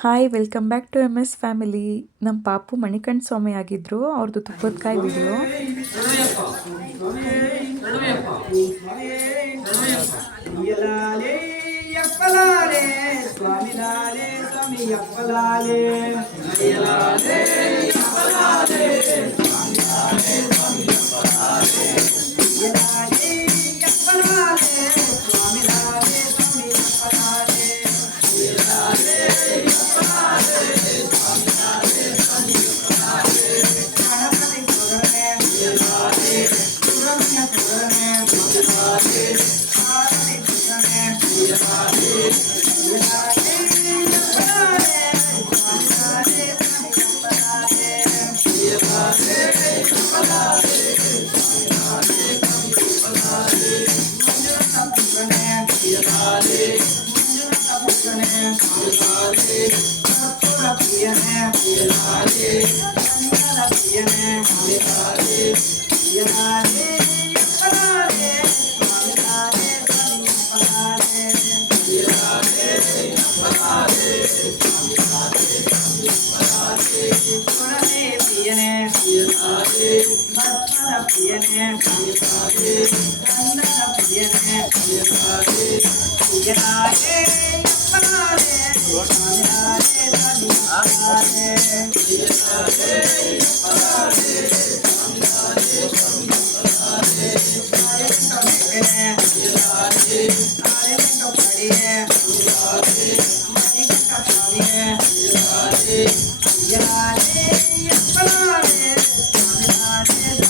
Hi welcome back to M S family ನಮ್ಮ ಪಾಪು ಮಣಿಕಂಠ ಸ್ವಾಮಿ ಆಗಿದ್ರು. ಅವ್ರದ್ದು ತುಪ್ಪದ ಕಾಯಿ ವಿಡಿಯೋ ಸ್ವಾಮಿ Yeah. பிரியனே புயலாரே கண்ணக பிரியனே புயலாரே புயலாரே அப்பனாரே புயலாரே ஆகாரே புயலாரே அப்பனாரே புயலாரே அப்பனாரே புயலாரே புயலாரே ஆரே கபடியே புயலாரே மணி கபடியே புயலாரே புயலாரே அப்பனாரே புயலாரே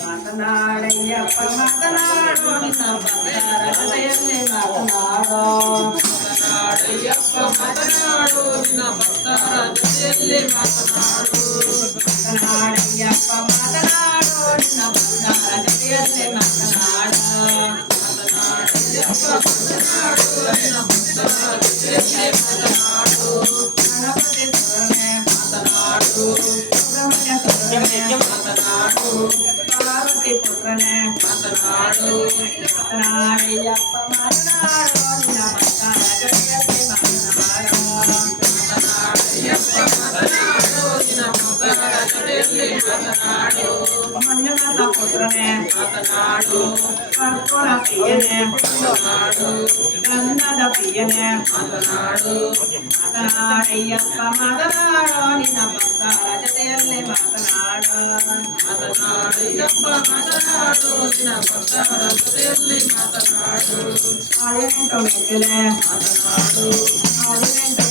మాతనాడయ్యప్ప మాతనాడు నిన్న భక్తార జయల్లి మాతనాడు మాతనాడయ్యప్ప మాతనాడు నిన్న భక్తార జయల్లి మాతనాడు మాతనాడయ్యప్ప పార్వతి పుత్రనే మతనాడు మరణాడు ಮಂಜುನಾಥ ಪುತ್ರನೆ ಮಾತನಾಡು ಕರ್ಪೂರ ಪ್ರಿಯನೆ ಮಾತನಾಡು ಗಂಧದ ಪ್ರಿಯನೆ ಮಾತನಾಡು ಮಾತನಾಡಯ್ಯಪ್ಪ ಮಾತನಾಡು ನಿನ್ನ ಭಕ್ತರ ಜೊತೆಯಲ್ಲಿ ಮಾತನಾಡು ಮಾತನಾಡಯ್ಯಪ್ಪ ಮಾತನಾಡು ನಿನ್ನ ಭಕ್ತರ ಜೊತೆಯಲ್ಲಿ ಮಾತನಾಡು ಆದಿನೆಂಟು ಮೆಟ್ಟಿಲೆ ಮಾತನಾಡು ಆದಿನೆಂಟು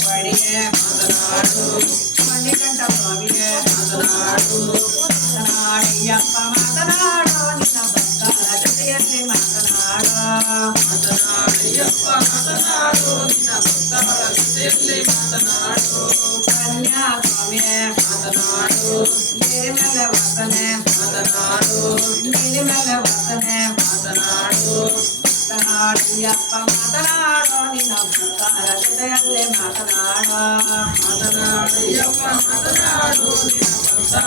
ಮಾತನಾಡಯ್ಯಪ್ಪ ಮಾತನಾಡು ನಿನ್ನ ಭಕ್ತರ ಜೊತೆಯಲ್ಲಿ ಮಾತನಾಡು ಕನ್ಯಾ ಸ್ವಾಮಿಯೇ ಮಾತನಾಡು ನಿರ್ಮಲ ವಸನೆ ಮಾತನಾಡು ನಿರ್ಮಲ ವಸನೆ ಮಾತನಾಡು ಮಾತನಾಡಯ್ಯಪ್ಪ ಮಾತನಾಡು ನಿನ್ನ ಭಕ್ತರ ಜೊತೆಯಲ್ಲಿ ಮಾತನಾಡು ಮಾತನಾಡಯ್ಯಪ್ಪ ಮಾತನಾಡು ನಿನ್ನ ಭಕ್ತರ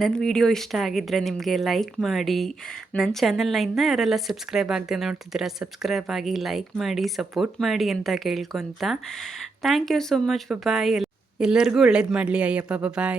ನಿನ್ನ ವಿಡಿಯೋ ಇಷ್ಟ ಆಗಿದ್ದರೆ ನಿಮಗೆ ಲೈಕ್ ಮಾಡಿ. ನನ್ನ ಚಾನಲ್ನ ಇನ್ನೂ ಯಾರೆಲ್ಲ ಸಬ್ಸ್ಕ್ರೈಬ್ ಆಗದೆ ನೋಡ್ತಿದ್ದೀರಾ, ಸಬ್ಸ್ಕ್ರೈಬ್ ಆಗಿ ಲೈಕ್ ಮಾಡಿ, ಸಪೋರ್ಟ್ ಮಾಡಿ ಅಂತ ಕೇಳ್ಕೊತ. Thank you so much. Bye ಎಲ್ಲರಿಗೂ ಒಳ್ಳೇದು ಮಾಡಲಿ ಅಯ್ಯಪ್ಪ. ಬಾಯ್